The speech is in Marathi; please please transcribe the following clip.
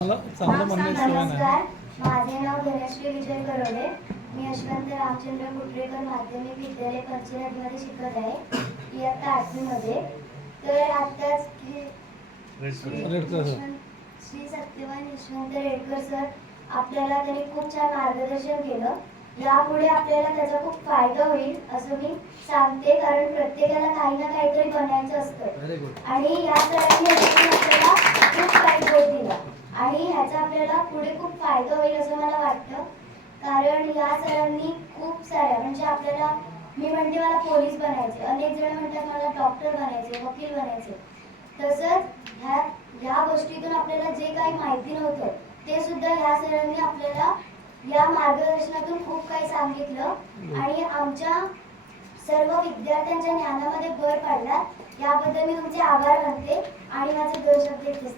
नमस्कार. माझे नाव धनश्री विजय करोडे. मी यशवंत रामचंद्र कुटरेकर माध्यमिक विद्यालय शिकत आहे. इयत्ता आठवीमध्ये. तर आत्ताच श्री सत्यवान यशवंत रेडकर सर आपल्याला त्यांनी खूप छान मार्गदर्शन केलं. यापुढे आपल्याला त्याचा खूप फायदा होईल असं मी सांगते. कारण प्रत्येकाला काही ना काहीतरी बनायचं असतं. आणि या सरांनी याच्यातून आपल्याला खूप काही बोध दिला आणि ह्याचा आपल्याला पुढे खूप फायदा होईल असं मला वाटतं. कारण या सरांनी खूप साऱ्या म्हणजे आपल्याला मी म्हणते मला पोलीस बनायचे. अनेक जण म्हणतात मला डॉक्टर बनायचे वकील बनायचे. तसंच ह्या ह्या गोष्टीतून आपल्याला जे काही माहिती नव्हतं ते सुद्धा ह्या सरांनी आपल्याला या मार्गदर्शनातून खूप काही सांगितलं. आणि आमच्या सर्व विद्यार्थ्यांच्या ज्ञानामध्ये भर पाडला. याबद्दल मी तुमचे आभार मानते आणि माझे दोन शब्द इथेच